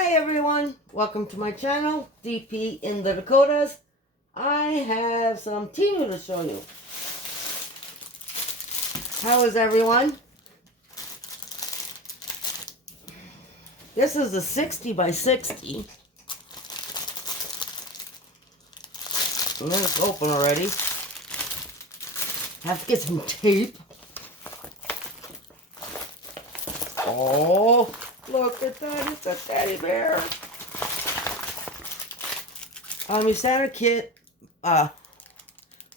Hi everyone, welcome to my channel, DP in the Dakotas. I have some TEMU to show you. How is everyone? This is a 60 by 60. And then it's open already. Have to get some tape. Oh, look at that, it's a teddy bear. Your starter kit,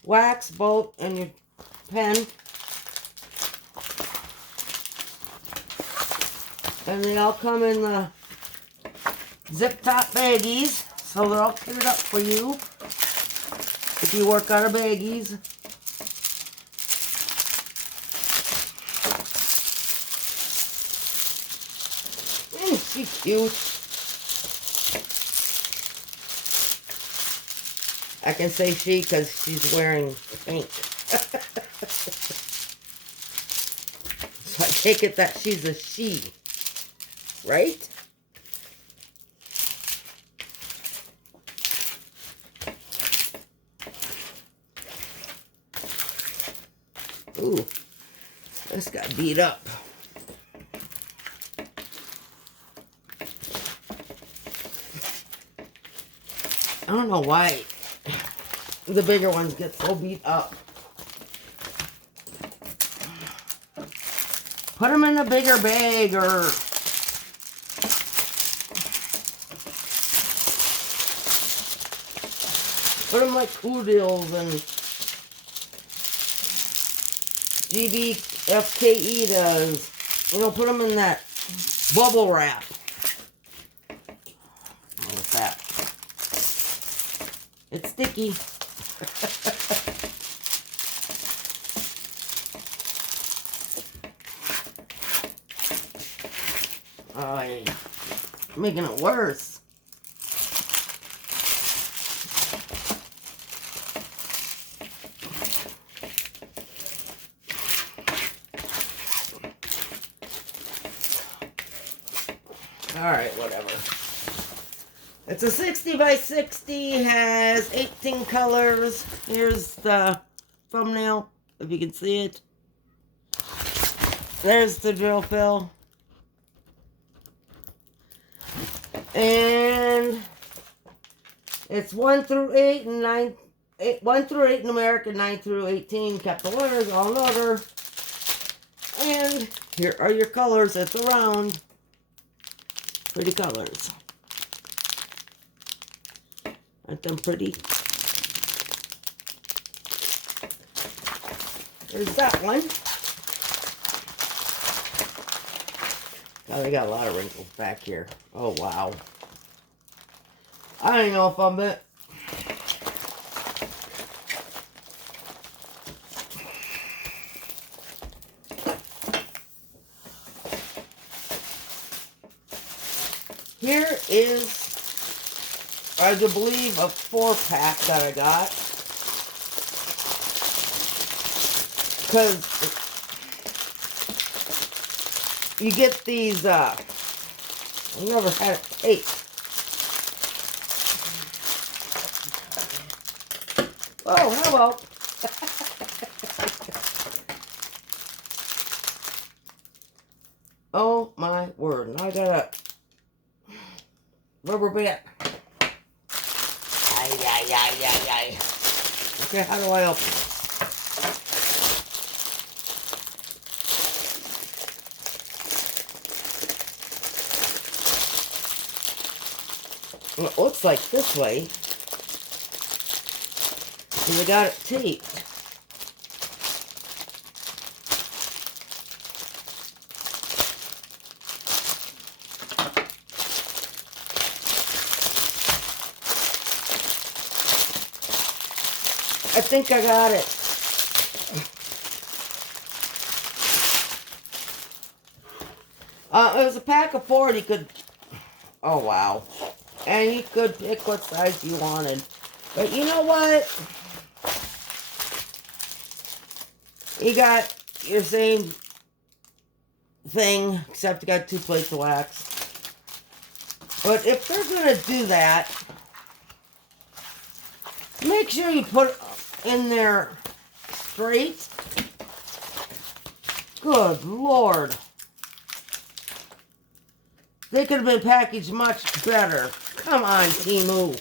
wax, bolt, and your pen. And they all come in the zip top baggies, so they're all kitted up for you if you work out of baggies. Isn't she cute? I can say she because she's wearing pink. So I take it that she's a she, right? Ooh, this got beat up. I don't know why the bigger ones get so beat up. Put them in a bigger bag or put them like Cool Deals and GBFKE does. You know, put them in that bubble wrap. What's that? It's sticky. Oh, you're making it worse. Alright, whatever. It's a 60 by 60, has 18 colors. Here's the thumbnail, if you can see it. There's the drill fill. And it's 1 through 8 and 9, 1 through 8 numeric and 9 through 18 capital letters, all in order. And here are your colors. It's a round. Pretty colors. Aren't them pretty? There's that one. Oh, they got a lot of wrinkles back here. Oh, wow. I don't know if I'm it. Here is, I do believe, a 4-pack that I got. Because you get these, I never had it taped. Oh, hello. Oh my word. Now I got a rubber band. Ay. Okay, how do I open it? Well, it looks like this way. And I got it taped. I think I got it. It was a pack of 4 and you could, oh wow. And you could pick what size you wanted. But you know what? You got your same thing, except you got 2 plates of wax. But if they're going to do that, make sure you put it in there straight. Good Lord. They could have been packaged much better. Come on, TEMU.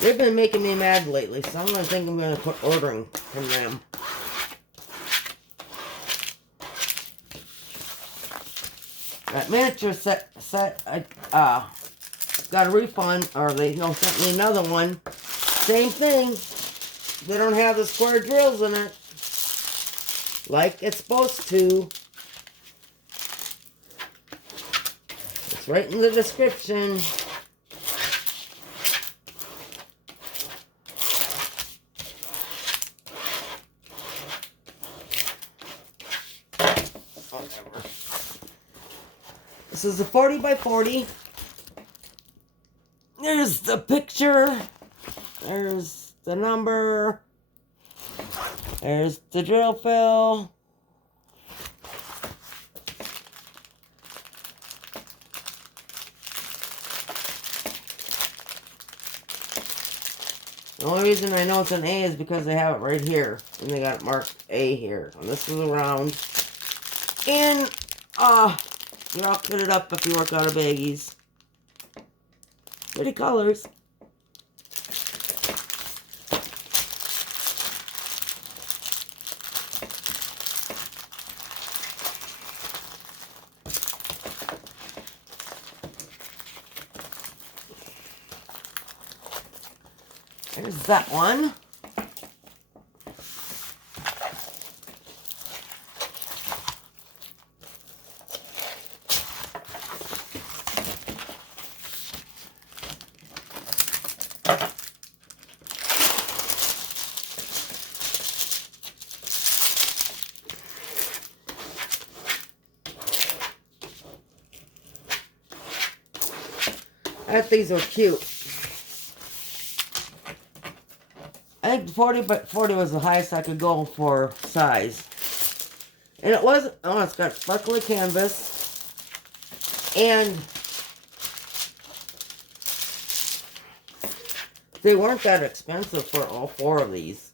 They've been making me mad lately, so I'm going to think I'm going to quit ordering from them. That miniature set I got a refund, or they sent me another one. Same thing. They don't have the square drills in it, like it's supposed to. It's right in the description. Whatever. This is a 40 by 40. There's the picture. There's the number. There's the drill fill. The only reason I know it's an A is because they have it right here. And they got it marked A here. And this is around. And, you're all fit it up if you work out of baggies. Pretty colors. There's that one. I think these are cute. I think 40 by 40 was the highest I could go for size. And it wasn't, oh, it's got sparkly canvas. And they weren't that expensive for all 4 of these.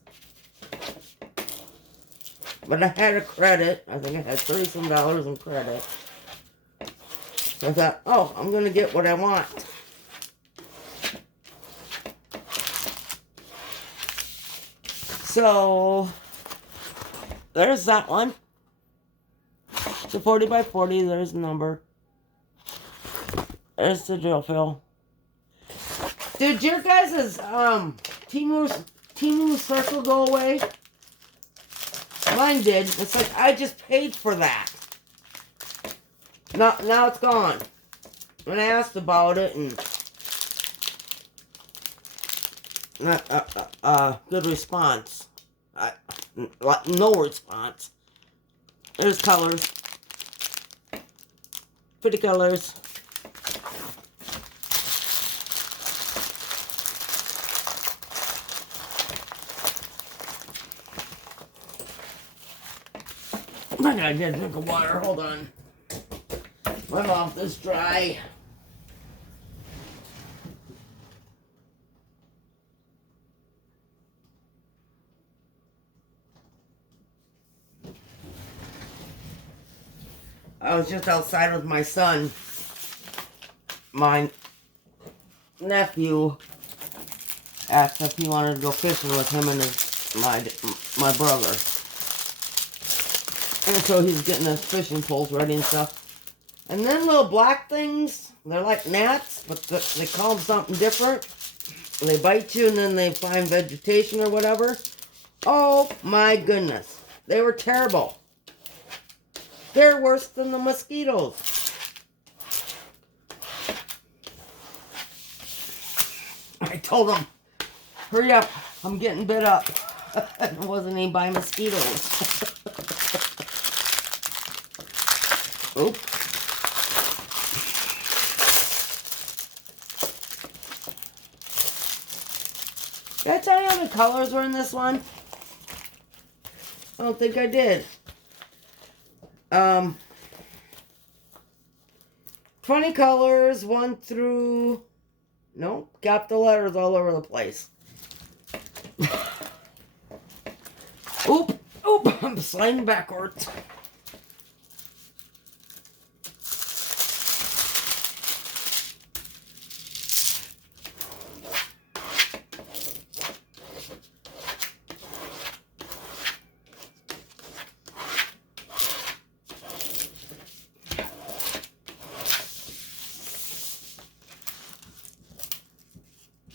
But I had a credit. I think I had $30 in credit. So I thought, oh, I'm going to get what I want. So, there's that one. It's a 40 by 40. There's the number. There's the drill fill. Did your guys' TEMU circle go away? Mine did. It's like I just paid for that. Now it's gone. And I asked about it, and good response. No response. There's colors. Pretty colors. I gotta get a drink of water. Hold on. My mouth is dry. I was just outside with my son. My nephew asked if he wanted to go fishing with him and my brother. And so he's getting his fishing poles ready and stuff. And then little black things, they're like gnats, but they call them something different. They bite you and then they find vegetation or whatever. Oh my goodness. They were terrible. They're worse than the mosquitoes. I told them, hurry up, I'm getting bit up. It wasn't even by mosquitoes. Oop. Did I tell you I'm colors were in this one? I don't think I did. 20 colors, 1 through... Nope, got the letters all over the place. Oop, I'm sliding backwards.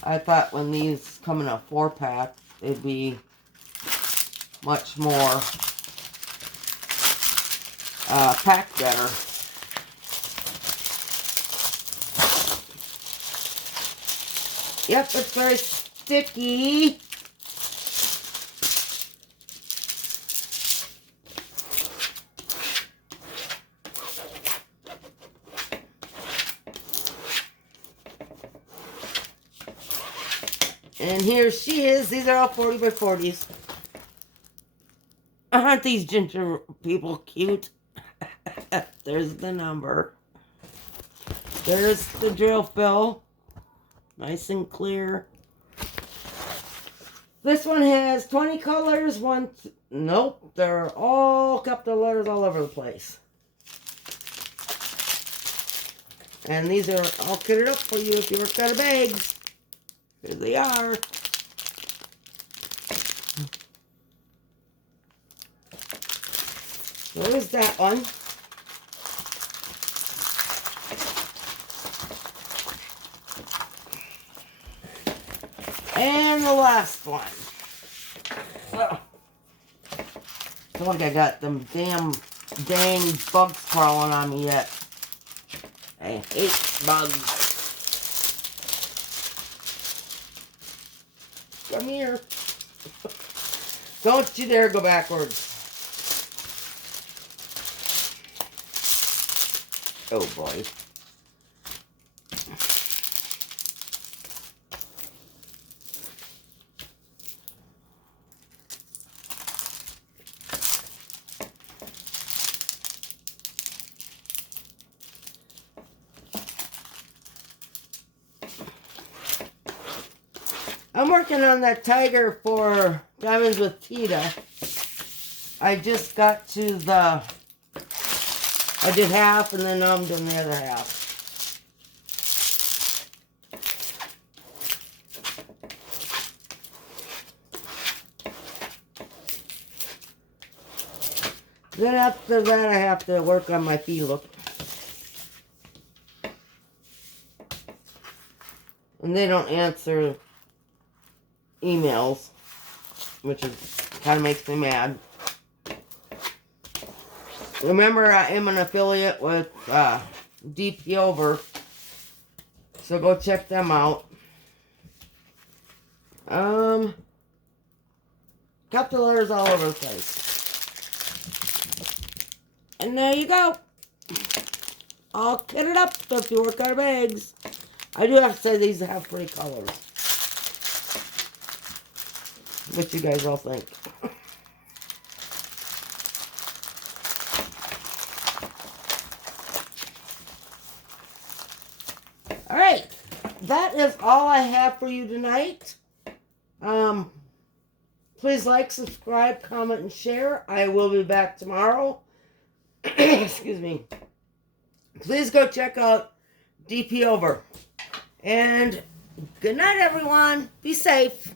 I thought when these come in a 4-pack, it'd be much more packed better. Yep, it's very sticky. And here she is. These are all 40 by 40s. Aren't these ginger people cute? There's the number. There's the drill fill. Nice and clear. This one has 20 colors. Nope. They're all capital letters all over the place. And these are all kitted up for you if you work out of bags. Here they are. There's that one. And the last one. Oh. I feel like I got them dang bugs crawling on me yet. I hate bugs. Come here. Don't you dare go backwards. Oh boy. I'm working on that tiger for Diamonds with Tita. I just got to the... I did half and then I'm doing the other half. Then after that I have to work on my feet look. And they don't answer emails, which is kind of makes me mad. Remember, I am an affiliate with DPOVER, so go check them out. Got the letters all over the place. And there you go. All kitted up if you work out of bags. I do have to say these have pretty colors. What you guys all think? Alright, that is all I have for you tonight. Please like, subscribe, comment, and share. I will be back tomorrow. Excuse me. Please go check out DPOVER. And good night, everyone. Be safe.